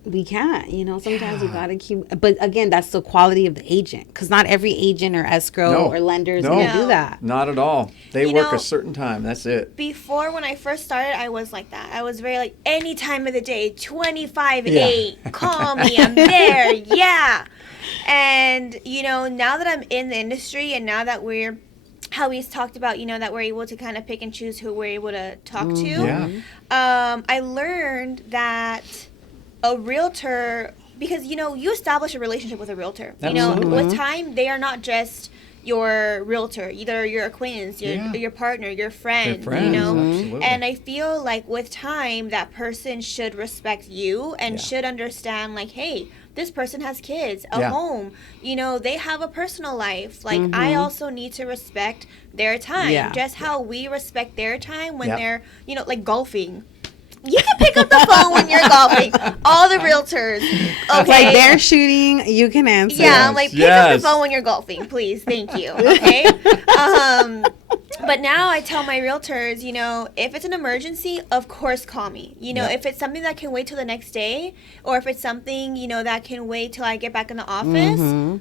we can't, sometimes we got to keep, but again, that's the quality of the agent, because not every agent or escrow or lender is going to do that. Not at all. They You work know- a certain time. That's it. Before, when I first started, I was like that. I was very like, any time of the day, 25/8, call me, I'm there, yeah. And, now that I'm in the industry, and now that how he's talked about, that we're able to kind of pick and choose who we're able to talk to, Yeah. I learned that a realtor, because, you establish a relationship with a realtor. Absolutely. With time, they are not just your realtor, either your acquaintance, Yeah. your partner, your friend, They're friends, absolutely. And I feel like with time, that person should respect you and should understand, like, hey, this person has kids, a home, they have a personal life. Like, I also need to respect their time, just how we respect their time when they're, like golfing. You can pick up the phone when you're golfing. All the realtors. Okay. Like they're shooting, you can answer. Yeah, I'm like, pick up the phone when you're golfing, please. Thank you. Okay. But now I tell my realtors, if it's an emergency, of course call me. If it's something that can wait till the next day, or if it's something, that can wait till I get back in the office,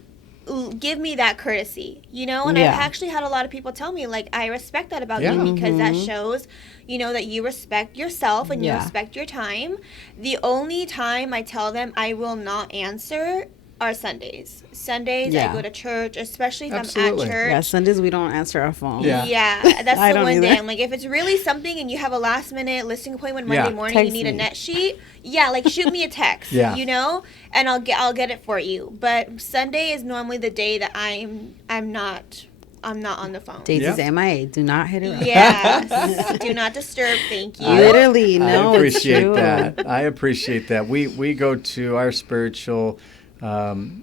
give me that courtesy, and I've actually had a lot of people tell me, like, I respect that about you, because that shows, that you respect yourself and you respect your time. The only time I tell them I will not answer are Sundays. I go to church, especially if I'm at church. Yeah, Sundays we don't answer our phone. Yeah, that's I the don't one either. day. I'm like, if it's really something and you have a last minute listing appointment Monday morning, Text you need a me. net sheet. Yeah, like shoot me a text. And I'll get it for you. But Sunday is normally the day that I'm not on the phone. Daisy's MIA. Do not hit her up. Yes. Do not disturb. Thank you. Literally, no. I appreciate it's true. that. I appreciate that. We go to our spiritual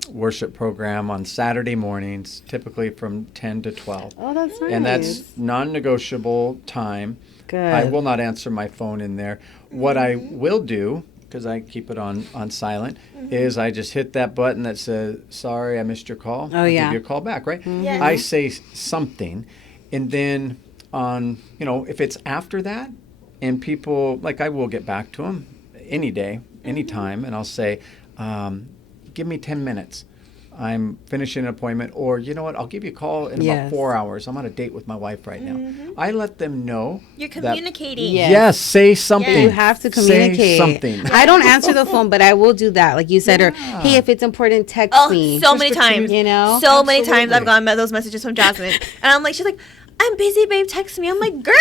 worship program on Saturday mornings, typically from 10 to 12. Oh, that's nice. And that's non-negotiable time. Good. I will not answer my phone in there. What I will do, because I keep it on silent, is I just hit that button that says, sorry, I missed your call. Oh, I'll yeah. give you a call back, right? Yes. I say something, and then on, if it's after that, and people, like, I will get back to them any day, anytime, and I'll say, give me 10 minutes. I'm finishing an appointment, or you know what, I'll give you a call in about 4 hours. I'm on a date with my wife right now. I let them know. You're that- communicating. Yes, say something. You have to communicate. Say something. I don't answer the phone, but I will do that. Like you said, or hey, if it's important, text me. So many Just a times. commu- So many times Absolutely. I've gotten those messages from Jazmine. And I'm like, she's like, I'm busy, babe, text me. I'm like, girl.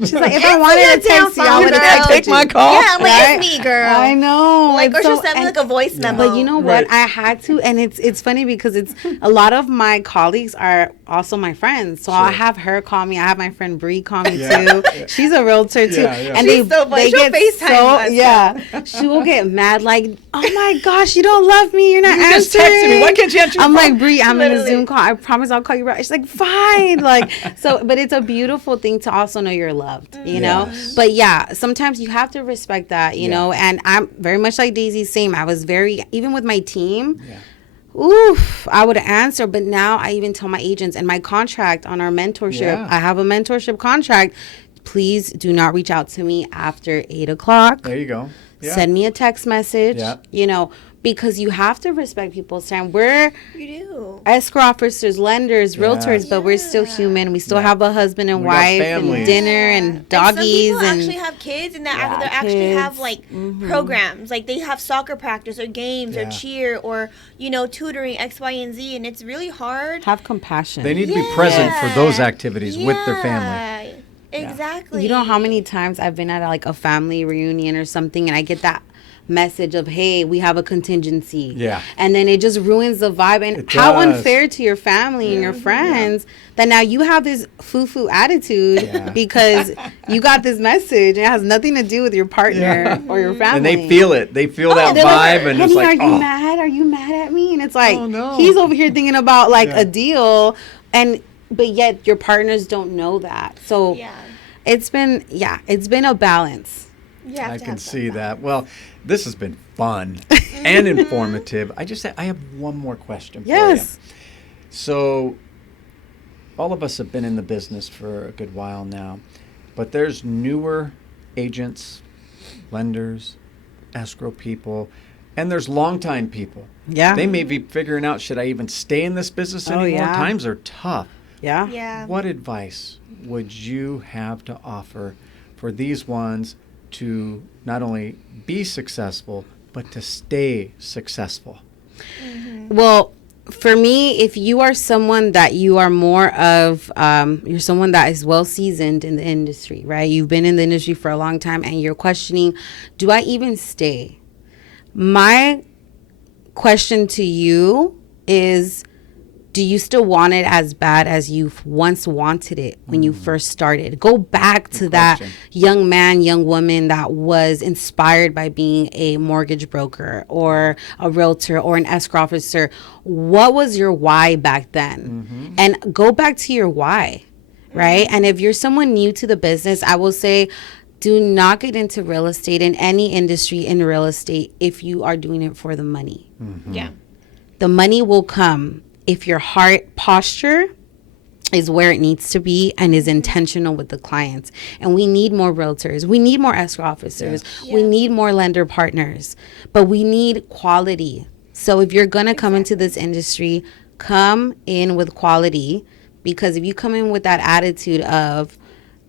She's like, if I answer wanted your to text you, I damn would have phone, girl. texted Take you. my call. Yeah, I'm like, Right? it's me, girl. I know. Like, or It's she'll so- send me and- like a voice memo. But you know Right. what? I had to, and it's funny because it's a lot of my colleagues are also my friends. So I'll have her call me. I have my friend Bree call me Yeah. too. She's a realtor too, Yeah, yeah. and She's so funny. She'll FaceTime us. She will get mad like, oh my gosh, you don't love me. You're not You just answering. texted me. Why can't you answer your I'm phone? like, Bree, I'm in a Literally. Zoom call. I promise I'll call you right. She's like, fine. Like, so, but it's a beautiful thing to also know you're loved, you know? Yes. But yeah, sometimes you have to respect that, you know? And I'm very much like Daisy, same. I was very, even with my team, oof, I would answer. But now I even tell my agents and my contract on our mentorship, Yeah. I have a mentorship contract. Please do not reach out to me after 8 o'clock. There you go. Yeah. Send me a text message, Yeah. you know, because you have to respect people's time. We're You do. escrow officers, lenders, Yeah. realtors, but we're still human. We still have a husband and We got wife and families. dinner and doggies some people and actually have kids, and Yeah, they actually have kids. like programs, like they have soccer practice or games or Yeah. cheer or tutoring X, Y, and Z, and it's really hard. have compassion. They need to be present for those activities with their family. Yeah, Exactly. You know how many times I've been at like a family reunion or something and I get that message of, hey, we have a contingency. Yeah. And then it just ruins the vibe. And It how does. unfair to your family and your friends that now you have this foo-foo attitude because you got this message. And it has nothing to do with your partner or your family. And they feel it. They feel that They're like, vibe, and honey, it's like, are you mad? Are you mad at me? And it's like, Oh, no. he's over here thinking about like a deal, but yet your partners don't know that. So it's been a balance. I can see that. Well, this has been fun and informative. I have one more question for you. So all of us have been in the business for a good while now, but there's newer agents, lenders, escrow people, and there's longtime people. Yeah. They may be figuring out, should I even stay in this business anymore? Times are tough. Yeah. What advice would you have to offer for these ones to not only be successful, but to stay successful? Well, for me, if you are someone that you are more of, you're someone that is well seasoned in the industry, right? You've been in the industry for a long time and you're questioning, do I even stay? My question to you is, do you still want it as bad as you once wanted it when you first started? Go back to that young man, young woman that was inspired by being a mortgage broker or a realtor or an escrow officer. What was your why back then? And go back to your why, right? And if you're someone new to the business, I will say, do not get into real estate, in any industry in real estate, if you are doing it for the money. The money will come if your heart posture is where it needs to be and is intentional with the clients. And we need more realtors. We need more escrow officers. We need more lender partners. But we need quality. So if you're going to come into this industry, come in with quality. Because if you come in with that attitude of,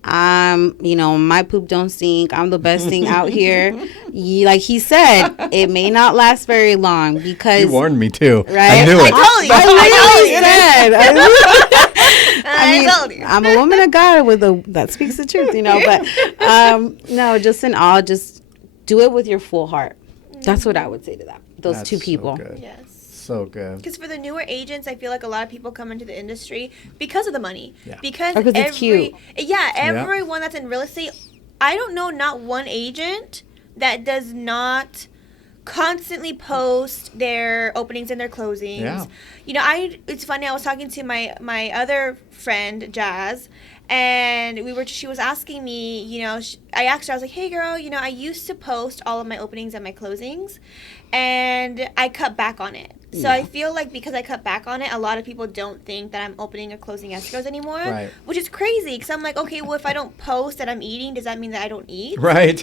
my poop don't stink, I'm the best thing out here, like he said, it may not last very long because You warned me too. Right? I knew it. I told you. I'm a woman of God that speaks the truth, but no, just in all, just do it with your full heart. That's what I would say to that. Those two people. So good. Yes. So good. Because for the newer agents, I feel like a lot of people come into the industry because of the money. Because it's cute. Everyone that's in real estate, I don't know not one agent that does not constantly post their openings and their closings. It's funny, I was talking to my other friend, Jazz, and she was asking me, I asked her, I was like, hey girl, I used to post all of my openings and my closings, and I cut back on it. So I feel like because I cut back on it, a lot of people don't think that I'm opening or closing escrows anymore, which is crazy because I'm like, okay, well, if I don't post that I'm eating, does that mean that I don't eat? Right.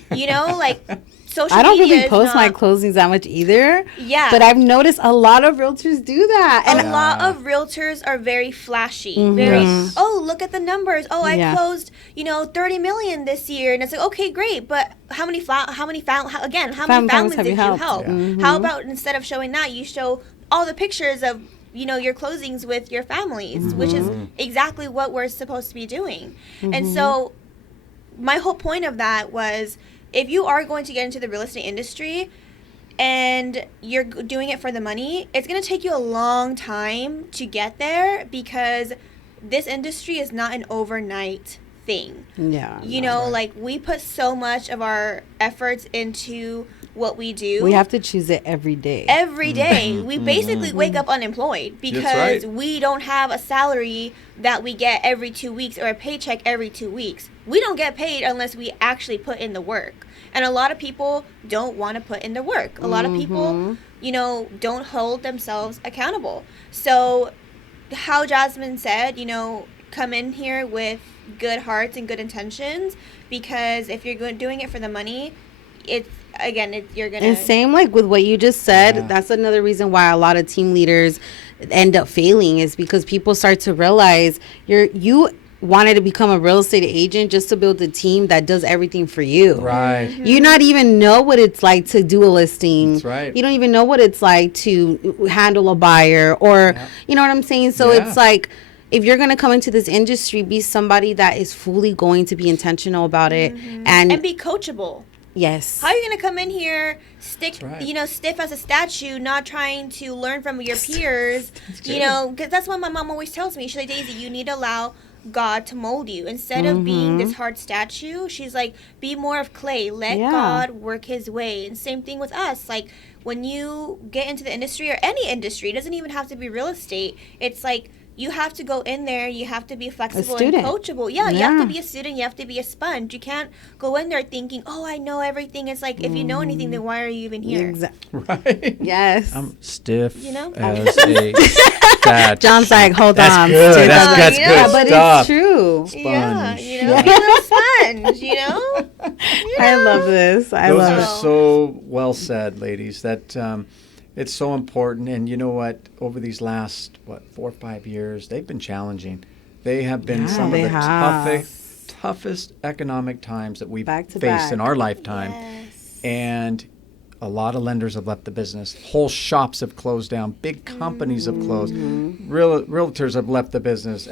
Social I don't media really post my closings that much either. Yeah. But I've noticed a lot of realtors do that. And a lot of realtors are very flashy. Look at the numbers. Oh, I closed, 30 million this year. And it's like, okay, great. But how many families did you help? How about instead of showing that, you show all the pictures of, your closings with your families, which is exactly what we're supposed to be doing. And so my whole point of that was, if you are going to get into the real estate industry and you're doing it for the money, it's going to take you a long time to get there because this industry is not an overnight thing. We put so much of our efforts into what we do. We have to choose it every day. Every day. We basically wake up unemployed because we don't have a salary that we get every 2 weeks or a paycheck every 2 weeks. We don't get paid unless we actually put in the work. And a lot of people don't want to put in the work. A lot of people, don't hold themselves accountable. So how Jazmine said, come in here with good hearts and good intentions, because if you're doing it for the money, you're gonna. And same like with what you just said, that's another reason why a lot of team leaders end up failing, is because people start to realize you wanted to become a real estate agent just to build a team that does everything for you. Right. You not even know what it's like to do a listing. That's right. You don't even know what it's like to handle a buyer or, you know what I'm saying? So it's like, if you're going to come into this industry, be somebody that is fully going to be intentional about it. And be coachable. Yes. How are you going to come in here, That's right. stiff as a statue, not trying to learn from your peers? Because that's what my mom always tells me. She's like, Daisy, you need to allow God to mold you. Instead of being this hard statue, she's like, be more of clay. Let God work his way. And same thing with us. Like, when you get into the industry, or any industry, it doesn't even have to be real estate. It's like, you have to go in there. You have to be flexible and coachable. Yeah, you have to be a student. You have to be a sponge. You can't go in there thinking, oh, I know everything. It's like, if you know anything, then why are you even here? Exactly. Right. Yes. I'm stiff You know? as a statue. John's like, hold That's on. good. That's Yeah, good But stuff. it's true. Yeah, Sponge. be a little sponge, I love this. I Those love are it. so well said, ladies. That it's so important. And you know what? Over these last 4 or 5 years, they've been challenging. They have been some of the toughest economic times that we've Back to faced in back. our lifetime. Yes. And a lot of lenders have left the business. Whole shops have closed down. Big companies have closed. Realtors have left the business.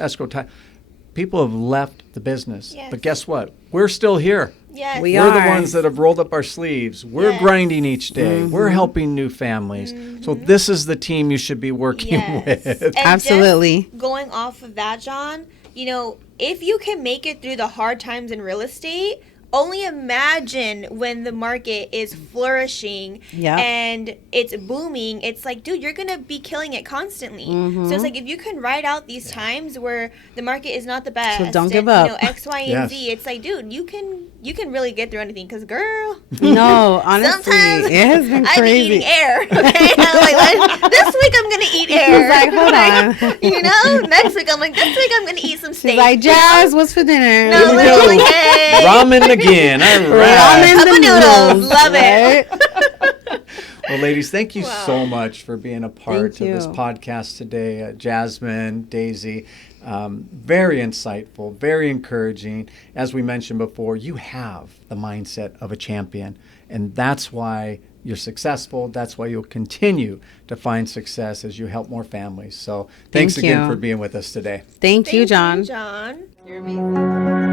People have left the business. Yes. But guess what? We're still here. Yes. We We're the are. ones that have rolled up our sleeves. We're Yes. grinding each day. We're helping new families. So this is the team you should be working Yes. with. And Absolutely. just going off of that, John, if you can make it through the hard times in real estate, only imagine when the market is flourishing and it's booming. It's like, dude, you're going to be killing it constantly. So it's like, if you can ride out these times where the market is not the best. So don't give and, up. X, Y, and Z. It's like, dude, you can really get through anything. Because, girl, No, honestly, sometimes it has been I've been crazy. eating air. Okay, I'm like, this week I'm gonna eat air. like, hold on. Next week I'm like, this week I'm gonna eat some steak. She's like, Jazz, what's for dinner? No, literally, hey, Ramen again. All right. Ramen cup the of noodles, noodles. love it. Well, ladies, thank you so much for being a part Thank of this you. podcast today. Jazmine, Daisy, very insightful, very encouraging. As we mentioned before, you have the mindset of a champion, and that's why you're successful. That's why you'll continue to find success as you help more families. So thanks Thank again you. for being with us today. Thank you, John. John. You're amazing.